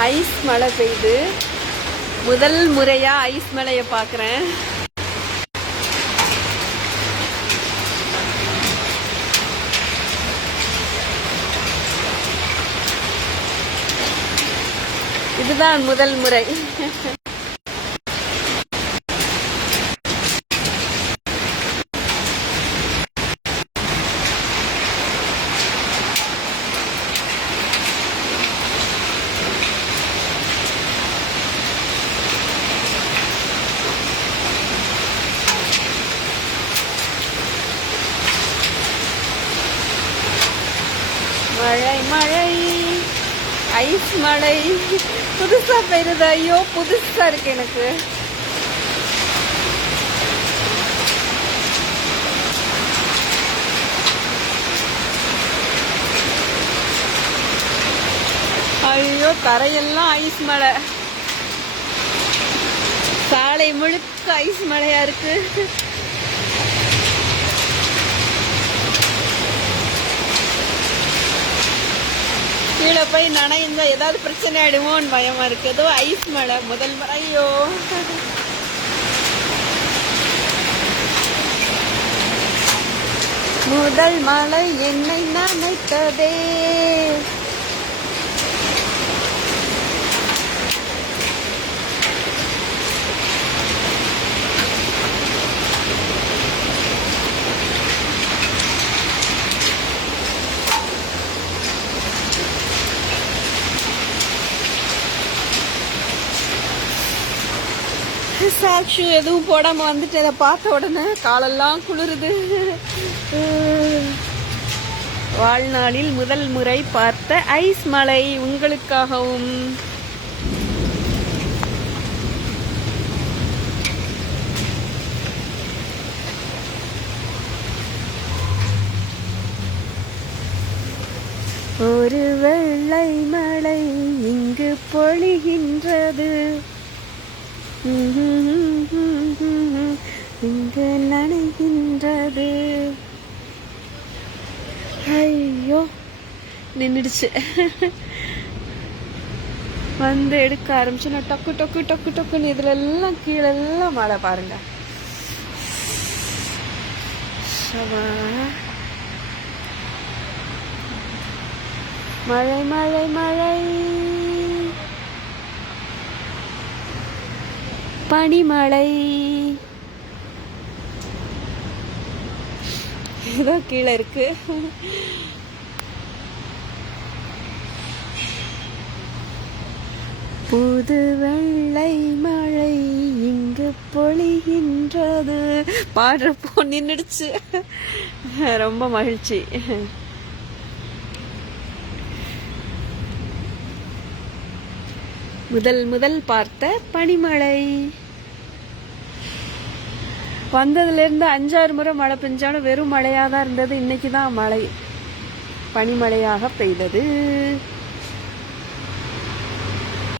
Ice மழை பெய்யுது முதல் முறையா ஐஸ் மலைய பார்க்குறேன். இதுதான் முதல் முறை. மழை மழை. ஐஸ் மழை. புதுசா பெய்யுது ஐயோ புதுசா இருக்கு எனக்கு. ஐயோ தரையெல்லாம் ஐஸ் மழை. சாலை முழுக்க ஐஸ் மழையா இருக்கு. கீழே போய் நனைந்தா ஏதாவது பிரச்சனை ஆயிடுமோன்னு பயமா இருக்கு. ஏதோ ஐஸ் மழை முதல் மழையோ முதல் மழை என்னை நனைத்ததே. சாக்ஷு எதுவும் போடாம வந்துட்டு அதை பார்த்த உடனே காலெல்லாம் குளிருது. வாழ்நாளில் முதல் முறை பார்த்த ஐஸ் மலை உங்களுக்காகவும். ஒரு வெள்ளை மலை இங்கு பொழிகின்றது. இங்கு நனைகின்றது. ஐயோ நின்றுடுச்சு. வந்து எடுக்க ஆரம்பிச்சு நான் டக்கு டக்கு டக்கு டக்குன்னு இதுல எல்லாம் கீழே எல்லாம் மழை பாருங்க. மழை மழை மழை. பனிமலை ஏதோ கீழே இருக்கு. புது வெள்ளை மழை இங்கு பொழிகின்றது. பாடுறப்போ நின்றுடுச்சு ரொம்ப மகிழ்ச்சி. முதல் முதல் பார்த்த பனிமழை. வந்ததுலேருந்து அஞ்சாறு முறை மழை பெஞ்சாலும் வெறும் மழையாக தான் இருந்தது. இன்னைக்கு தான் மழை. பனிமழையாக பெய்தது.